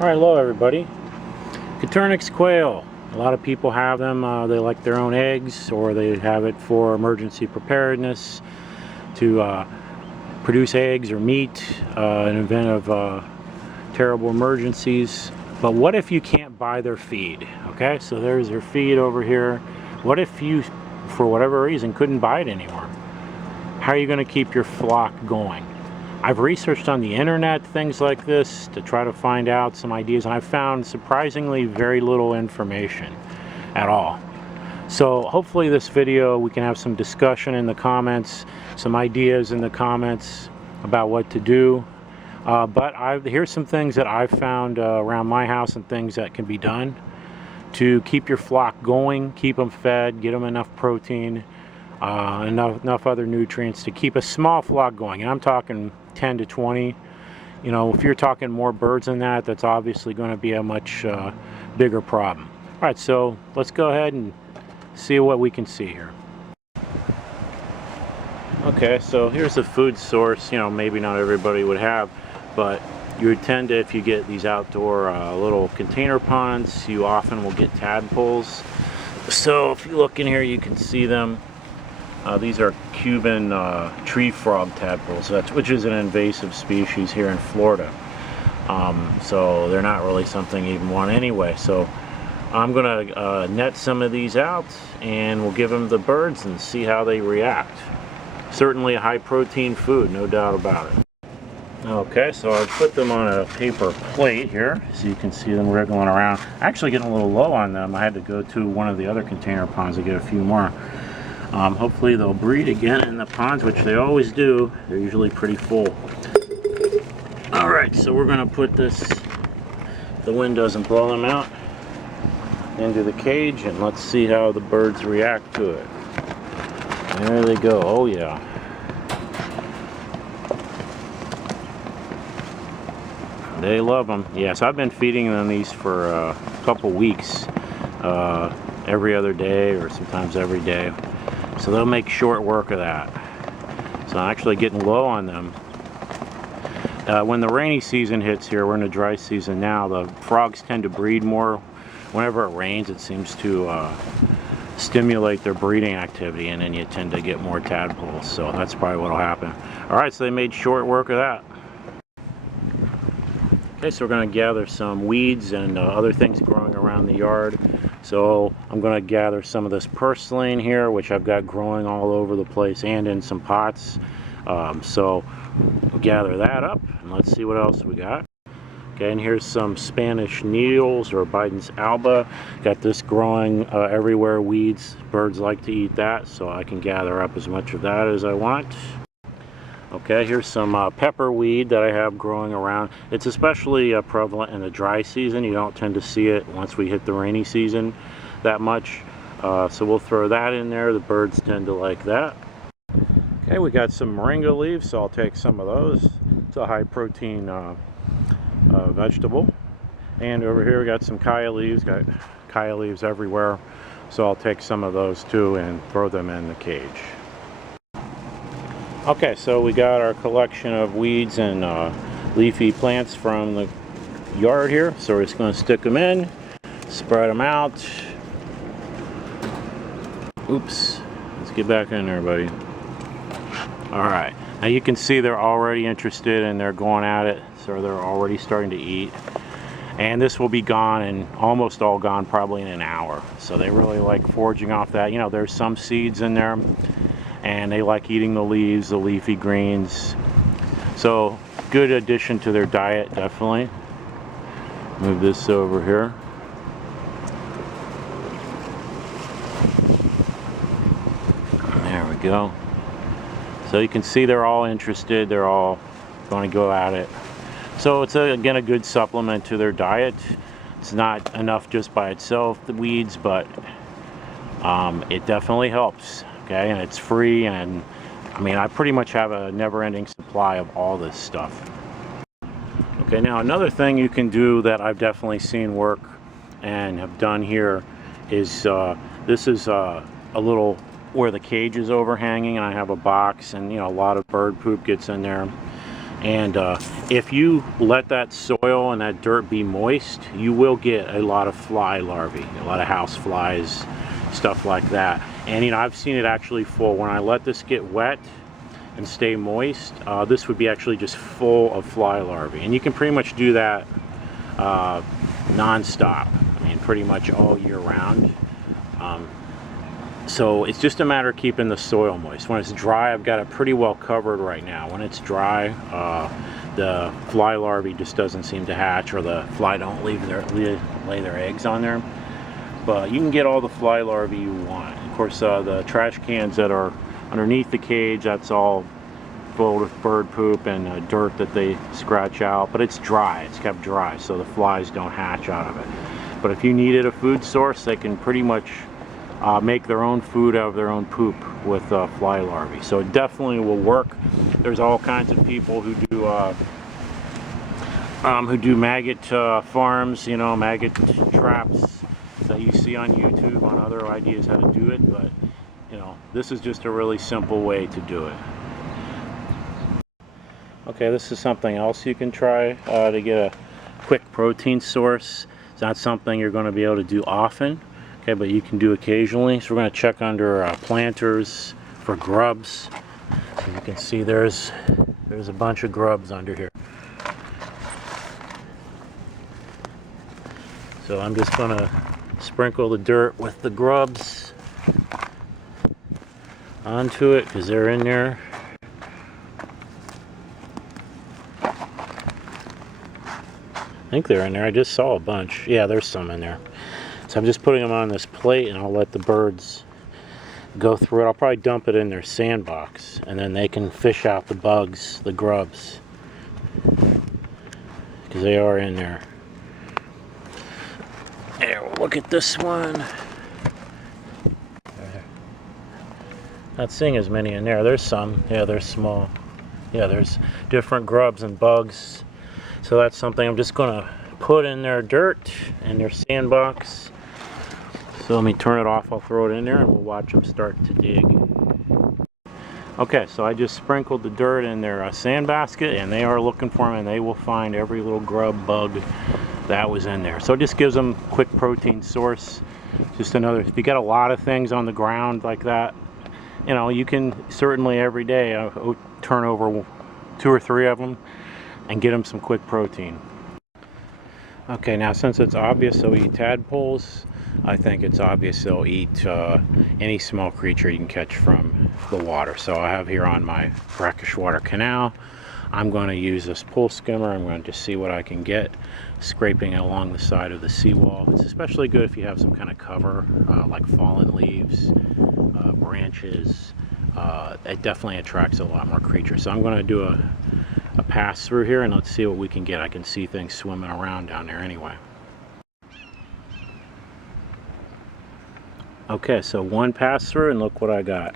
Alright, hello everybody. Coturnix quail. A lot of people have them. They like their own eggs, or they have it for emergency preparedness to produce eggs or meat in event of terrible emergencies. But what if you can't buy their feed? Okay, so there's their feed over here. What if you, for whatever reason, couldn't buy it anymore? How are you going to keep your flock going? I've researched on the internet things like this to try to find out some ideas, and I've found surprisingly very little information at all. So hopefully this video we can have some discussion in the comments, some ideas in the comments about what to do. But here's some things that I've found around my house and things that can be done to keep your flock going, keep them fed, get them enough protein, enough other nutrients to keep a small flock going. And I'm talking 10 to 20. You know, if you're talking more birds than that, that's obviously going to be a much bigger problem. All right, so let's go ahead and see what we can see here. Okay, so here's a food source, you know, maybe not everybody would have, but you would tend to, if you get these outdoor little container ponds, you often will get tadpoles. So if you look in here, you can see them. These are Cuban tree frog tadpoles, which is an invasive species here in Florida. So they're not really something you even want anyway. So I'm going to net some of these out, and we'll give them the birds and see how they react. Certainly a high protein food, no doubt about it. Okay, so I've put them on a paper plate here, so you can see them wriggling around. Actually getting a little low on them. I had to go to one of the other container ponds to get a few more. Hopefully they'll breed again in the ponds, which they always do. They're usually pretty full. Alright, so we're going to put this, the wind doesn't blow them out, into the cage, and let's see how the birds react to it. There they go. Oh yeah. They love them. Yes, I've been feeding them these for a couple weeks, every other day or sometimes every day. So they'll make short work of that. So I'm actually getting low on them. When the rainy season hits here, we're in the dry season now, the frogs tend to breed more. Whenever it rains, it seems to stimulate their breeding activity, and then you tend to get more tadpoles. So that's probably what will happen. Alright, so they made short work of that. Okay, so we're going to gather some weeds and other things growing around the yard. So I'm going to gather some of this purslane here, which I've got growing all over the place and in some pots. So we'll gather that up, and let's see what else we got. Okay, and here's some Spanish needles, or Biden's alba. Got this growing everywhere, weeds. Birds like to eat that, so I can gather up as much of that as I want. Okay, here's some pepper weed that I have growing around. It's especially prevalent in the dry season. You don't tend to see it once we hit the rainy season that much. So we'll throw that in there. The birds tend to like that. Okay, we got some moringa leaves, so I'll take some of those. It's a high protein vegetable. And over here we got some kaya leaves. Got kaya leaves everywhere. So I'll take some of those too and throw them in the cage. Okay, so we got our collection of weeds and leafy plants from the yard here. So we're just going to stick them in, spread them out. Oops, let's get back in there, buddy. Alright, now you can see they're already interested and they're going at it. So they're already starting to eat. And this will be gone, and almost all gone probably in an hour. So they really like foraging off that. You know, there's some seeds in there, and they like eating the leaves, the leafy greens. So good addition to their diet, definitely. Move this over here. There we go. So you can see they're all interested. They're all going to go at it. So it's again a good supplement to their diet. It's not enough just by itself, the weeds, but it definitely helps. Okay, and it's free, and I mean, I pretty much have a never-ending supply of all this stuff. Okay, now another thing you can do that I've definitely seen work and have done here is this is a little where the cage is overhanging, and I have a box, and you know, a lot of bird poop gets in there. And if you let that soil and that dirt be moist, you will get a lot of fly larvae, a lot of house flies, stuff like that. And you know, I've seen it actually full. When I let this get wet and stay moist, this would be actually just full of fly larvae. And you can pretty much do that non-stop. I mean, pretty much all year round. So it's just a matter of keeping the soil moist. When it's dry, I've got it pretty well covered right now. When it's dry, the fly larvae just doesn't seem to hatch, or the fly don't lay their eggs on there. But you can get all the fly larvae you want. Of course, the trash cans that are underneath the cage, that's all full of bird poop and dirt that they scratch out. But it's dry, it's kept dry, so the flies don't hatch out of it. But if you needed a food source, they can pretty much make their own food out of their own poop with fly larvae. So it definitely will work. There's all kinds of people who do maggot farms, you know, maggot traps that you see on YouTube on other ideas how to do it. But you know, this is just a really simple way to do it. Okay, this is something else you can try to get a quick protein source. It's not something you're going to be able to do often. Okay, but you can do occasionally. So we're going to check under planters for grubs. So you can see there's a bunch of grubs under here. So I'm just going to sprinkle the dirt with the grubs onto it because they're in there. I think they're in there. I just saw a bunch. Yeah, there's some in there. So I'm just putting them on this plate, and I'll let the birds go through it. I'll probably dump it in their sandbox, and then they can fish out the bugs, the grubs, because they are in there. There, look at this one. Not seeing as many in there. There's some. Yeah, they're small. Yeah, there's different grubs and bugs. So that's something I'm just going to put in their dirt and their sandbox. So let me turn it off, I'll throw it in there, and we'll watch them start to dig. Okay, so I just sprinkled the dirt in their sand basket, and they are looking for them, and they will find every little grub, bug that was in there. So it just gives them a quick protein source. Just another, if you got a lot of things on the ground like that, you know, you can certainly every day turn over 2 or 3 of them and get them some quick protein. Okay, now since it's obvious they'll eat tadpoles, I think it's obvious they'll eat any small creature you can catch from the water. So I have here on my brackish water canal, I'm going to use this pull skimmer. I'm going to just see what I can get, scraping it along the side of the seawall. It's especially good if you have some kind of cover, like fallen leaves, branches. It definitely attracts a lot more creatures. So I'm going to do a pass through here, and let's see what we can get. I can see things swimming around down there anyway. Okay, so one pass through, and look what I got.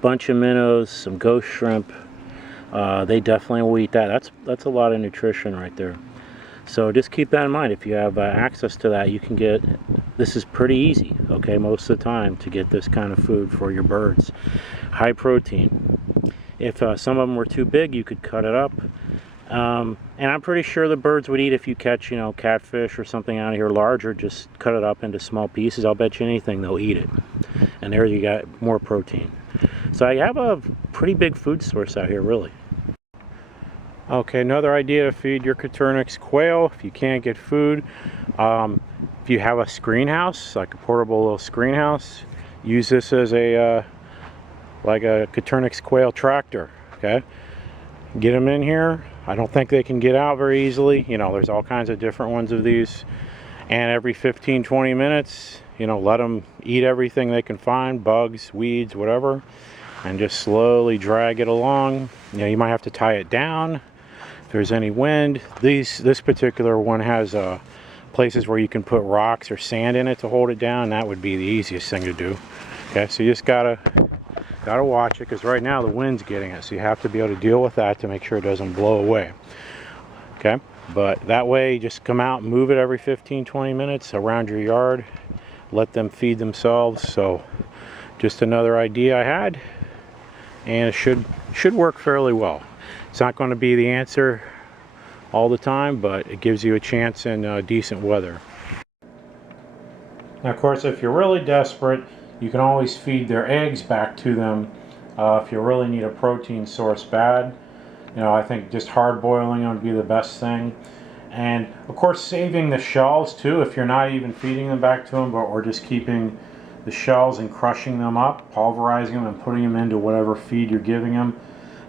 Bunch of minnows, some ghost shrimp. They definitely will eat that. That's a lot of nutrition right there. So just keep that in mind. If you have access to that, you can get, this is pretty easy, okay, most of the time to get this kind of food for your birds. High protein. If some of them were too big, you could cut it up. And I'm pretty sure the birds would eat if you catch, you know, catfish or something out of here larger, just cut it up into small pieces. I'll bet you anything they'll eat it. And there you got more protein. So I have a pretty big food source out here, really. Okay, another idea to feed your Coturnix quail if you can't get food. If you have a screen house, like a portable little screen house, use this as a like a Coturnix quail tractor. Okay, get them in here. I don't think they can get out very easily. You know, there's all kinds of different ones of these. And every 15-20 minutes, you know, let them eat everything they can find, bugs, weeds, whatever, and just slowly drag it along. You know, you might have to tie it down if there's any wind. This particular one has places where you can put rocks or sand in it to hold it down. That would be the easiest thing to do. Okay, so you just gotta watch it, because right now the wind's getting it, so you have to be able to deal with that to make sure it doesn't blow away. Okay, but that way, just come out and move it every 15-20 minutes around your yard, let them feed themselves. So just another idea I had, and it should work fairly well. It's not going to be the answer all the time, but it gives you a chance in decent weather. Now, of course, if you're really desperate, you can always feed their eggs back to them if you really need a protein source bad. You know, I think just hard boiling them would be the best thing. And of course, saving the shells too, if you're not even feeding them back to them, or just keeping the shells and crushing them up, pulverizing them and putting them into whatever feed you're giving them.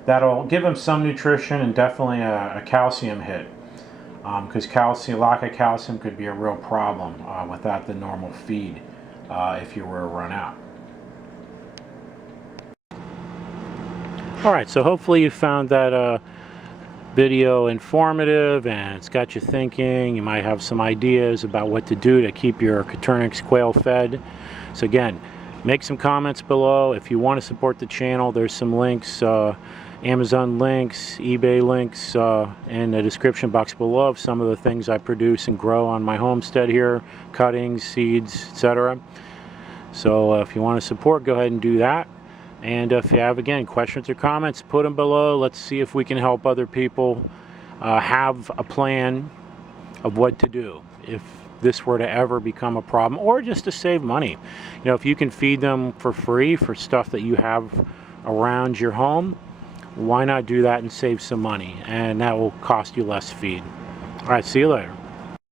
That'll give them some nutrition and definitely a calcium hit. Because lack of calcium could be a real problem without the normal feed if you were to run out. Alright, so hopefully you found that video informative and it's got you thinking. You might have some ideas about what to do to keep your Coturnix quail fed. So again, make some comments below. If you want to support the channel, there's some links, Amazon links, eBay links in the description box below of some of the things I produce and grow on my homestead here, cuttings, seeds, etc. So if you want to support, go ahead and do that. And if you have, again, questions or comments, put them below. Let's see if we can help other people have a plan of what to do if this were to ever become a problem, or just to save money. You know, if you can feed them for free for stuff that you have around your home, why not do that and save some money? And that will cost you less feed. All right, see you later.